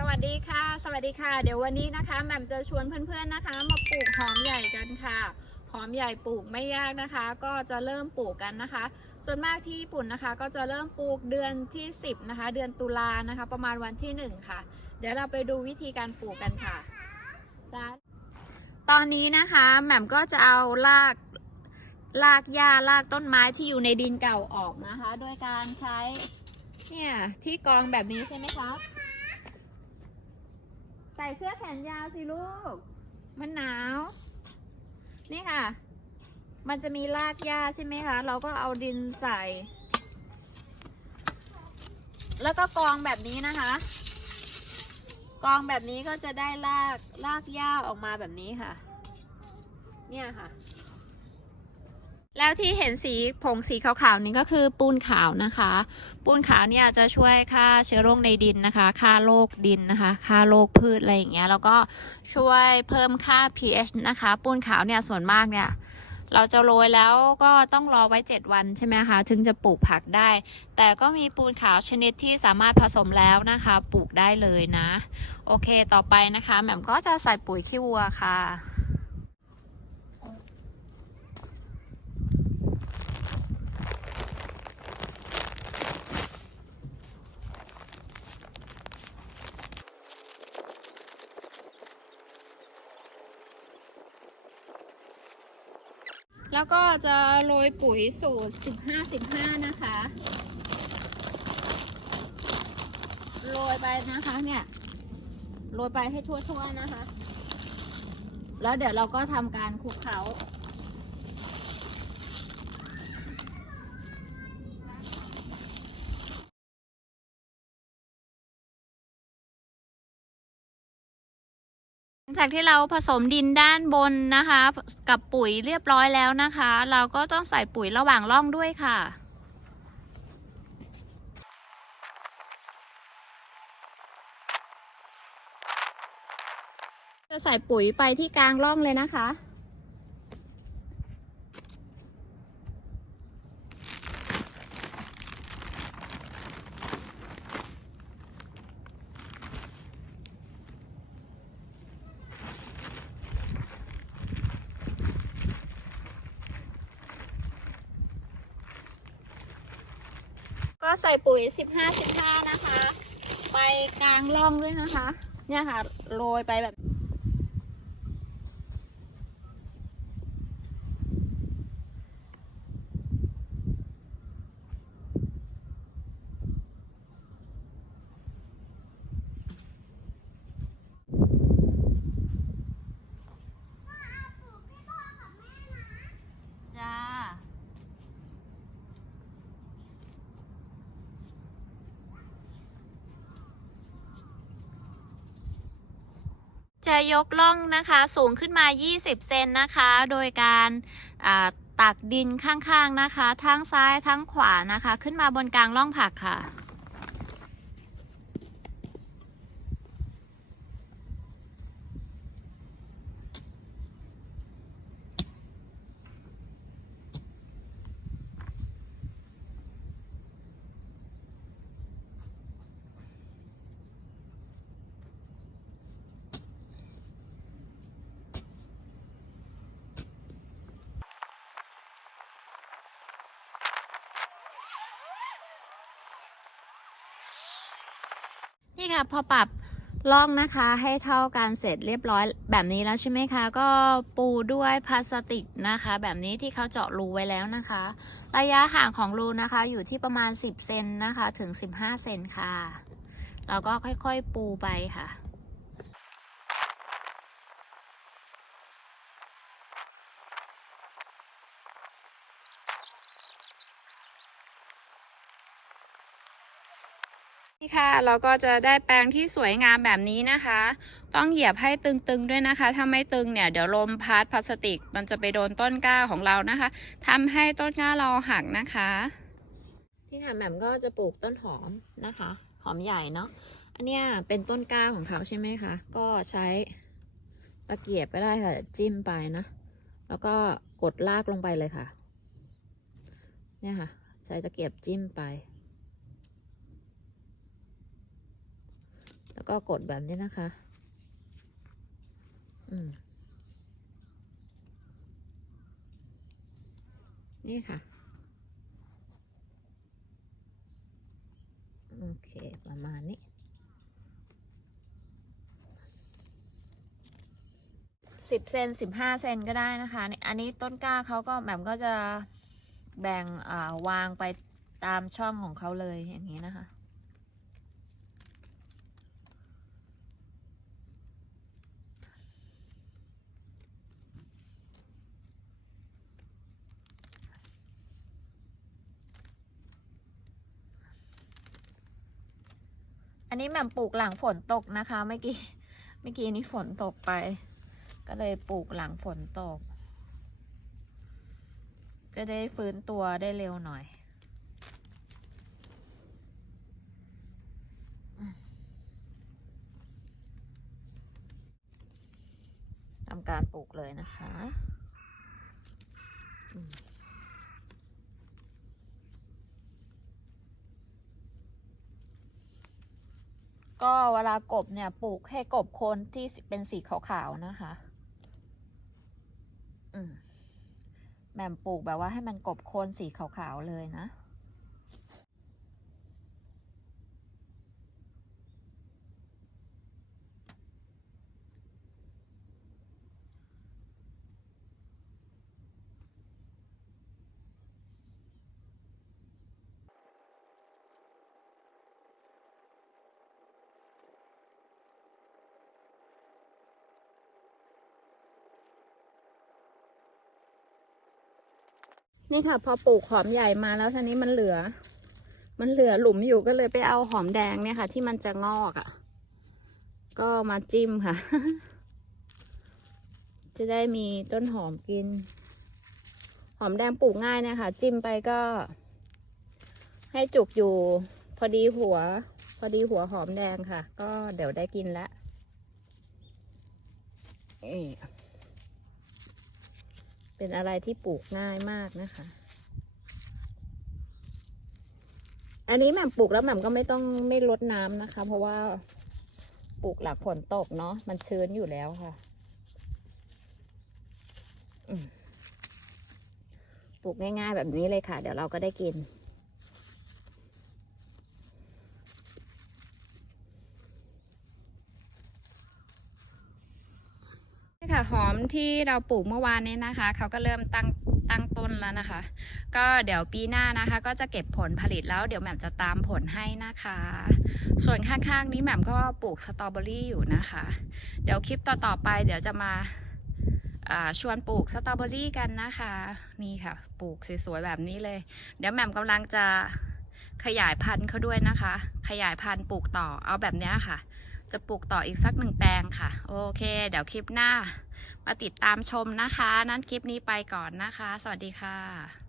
สวัสดีค่ะ สวัสดีค่ะ เดี๋ยววันนี้นะคะแหม่มจะชวนเพื่อนๆนะคะ มาปลูกหอมใหญ่กันค่ะ หอมใหญ่ปลูกไม่ยากนะคะ ก็จะเริ่มปลูกกันนะคะ ส่วนมากที่ญี่ปุ่นนะคะ ก็จะเริ่มปลูกเดือนที่ 10 นะคะ เดือนตุลานะคะ ประมาณวันที่ 1 ค่ะ เดี๋ยวเราไปดูวิธีการปลูกกันค่ะตอนนี้นะคะแหม่มก็จะเอารากรากหญ้ารากต้นไม้ที่อยู่ในดินเก่าออกนะคะ โดยการใช้เนี่ยที่กองแบบนี้ใช่ไหมคะ ใส่เสื้อแขนยาวสิลูก มันหนาว นี่ค่ะ มันจะมีรากหญ้าใช่ไหมคะ เราก็เอาดินใส่ แล้วก็กองแบบนี้นะคะ กองแบบนี้ก็จะได้รากรากหญ้าออกมาแบบนี้ค่ะ เนี่ยค่ะ แล้วที่เห็นสีผงสีขาวๆนี้ก็คือปูนขาวนะคะ ปูนขาวเนี่ยจะช่วยฆ่าเชื้อโรคในดินนะคะฆ่าโรคดินนะคะฆ่าโรคพืชอะไรอย่างเงี้ยแล้วก็ช่วยเพิ่มค่า pH นะคะ ปูนขาวเนี่ยส่วนมากเนี่ยเราจะโรยแล้วก็ต้องรอไว้ 7 วันใช่ไหมคะถึงจะปลูกผักได้ แต่ก็มีปูนขาวชนิดที่สามารถผสมแล้วนะคะ ปลูกได้เลยนะ โอเคต่อไปนะคะแหม่มก็จะใส่ปุ๋ยขี้วัวค่ะ แล้วก็จะโรยปุ๋ยสูตร 15-15 นะคะ โรยไปนะคะเนี่ย โรยไปให้ทั่วๆนะคะ แล้วเดี๋ยวเราก็ทำการคลุกเคล้า งจากที่เราผสมดินด้านบนนะคะ กับปุ๋ยเรียบร้อยแล้วนะคะ เราก็ต้องใส่ปุ๋ยระหว่างร่องด้วยค่ะจะใส่ปุ๋ยไปที่กลางร่องเลยนะคะ ก็ใส่ปุ๋ย 15-15 นะคะ ไปกลางร่องด้วยนะคะ เนี่ยค่ะ โรยไปแบบ จ้า จะยกล่องนะคะสูงขึ้นมา 20 เซนนะคะ โดยการตักดินข้างๆนะคะ ทั้งซ้ายทั้งขวานะคะ ขึ้นมาบนกลางล่องผักค่ะ นี่ค่ะพอปรับล่องนะคะให้เท่ากันเสร็จเรียบร้อยแบบนี้แล้วใช่ไหมคะ ก็ปูด้วยพลาสติกนะคะ แบบนี้ที่เขาเจาะรูไว้แล้วนะคะ ระยะห่างของรูนะคะอยู่ที่ประมาณ 10 เซนนะคะถึง 15 เซนค่ะ เราก็ค่อยๆปูไปค่ะ นี่ค่ะเราก็จะได้แปลงที่สวยงามแบบนี้นะคะ ต้องเหยียบให้ตึงๆด้วยนะคะ ถ้าไม่ตึงเนี่ยเดี๋ยวลมพัดพลาสติก มันจะไปโดนต้นก้าของเรานะคะทำให้ต้นก้าเราหักนะคะนี่ค่ะแหม่มก็จะปลูกต้นหอมนะคะ หอมใหญ่เนาะอันเนี้ยเป็นต้นก้าของเขาใช่ไหมคะก็ใช้ตะเกียบก็ได้ค่ะ จิ้มไปนะ แล้วก็กดลากลงไปเลยค่ะ เนี่ยค่ะ ใช้ตะเกียบจิ้มไป ก็กดแบบนี้นะคะ อืม นี่ค่ะ โอเค ประมาณนี้ สิบเซนสิบห้าเซนก็ได้นะคะ อันนี้ต้นกล้าเขาก็แบบก็จะแบ่งอ่าวางไปตามช่องของเขาเลยอย่างนี้นะคะ นนี้แหม่มปลูกหลังฝนตกนะคะเมื่อกี้เมื่อกี้นี้ฝนตกไป ก็เลยปลูกหลังฝนตก จะได้ฟื้นตัวได้เร็วหน่อยทำการปลูกเลยนะคะ ก็เวลากบเนี่ยปลูกให้กบโคนที่เป็นสีขาวๆนะคะ อืมแหม่มปลูกแบบว่าให้มันกบโคนสีขาวๆเลยนะ นี่ค่ะ พอปลูกหอมใหญ่มาแล้วทีนี้มันเหลือ มันเหลือหลุมอยู่ก็เลยไปเอาหอมแดงเนี่ยค่ะ ที่มันจะงอกอะ่ะ ก็มาจิ้มค่ะ จะได้มีต้นหอมกิน หอมแดงปลูกง่ายเนี่ยค่ะ จิ้มไปก็ ให้จุกอยู่ พอดีหัว พอดีหัวหอมแดงค่ะ ก็เดี๋ยวได้กินแล้วเอ๊ะ เป็นอะไรที่ปลูกง่ายมากนะคะ อันนี้แหม่มปลูกแล้วแหม่มก็ไม่ต้องไม่ลดน้ำนะคะ เพราะว่าปลูกหลักฝนตกเนาะมันชื้นอยู่แล้วค่ะปลูกง่ายๆแบบนี้เลยค่ะ เดี๋ยวเราก็ได้กิน นี่ค่ะหอม ที่เราปลูกเมื่อวานนี้นะคะ เขาก็เริ่มตั้งตั้งต้นแล้วนะคะ ก็เดี๋ยวปีหน้านะคะ ก็จะเก็บผลผลิตแล้วเดี๋ยวแหม่มจะตามผลให้นะคะ ส่วนข้างๆนี้แหม่มก็ปลูกสตรอเบอรี่อยู่นะคะ เดี๋ยวคลิปต่อๆไป เดี๋ยวจะมาชวนปลูกสตรอเบอรี่กันนะคะ นี่ค่ะ ปลูกสวยๆแบบนี้เลย เดี๋ยวแหม่มกำลังจะขยายพันธุ์เขาด้วยนะคะ ขยายพันธุ์ปลูกต่อเอาแบบนี้ค่ะ จะปลูกต่ออีกสักหนึ่งแปลงค่ะ โอเค เดี๋ยวคลิปหน้า มาติดตามชมนะคะ นั้นคลิปนี้ไปก่อนนะคะ สวัสดีค่ะ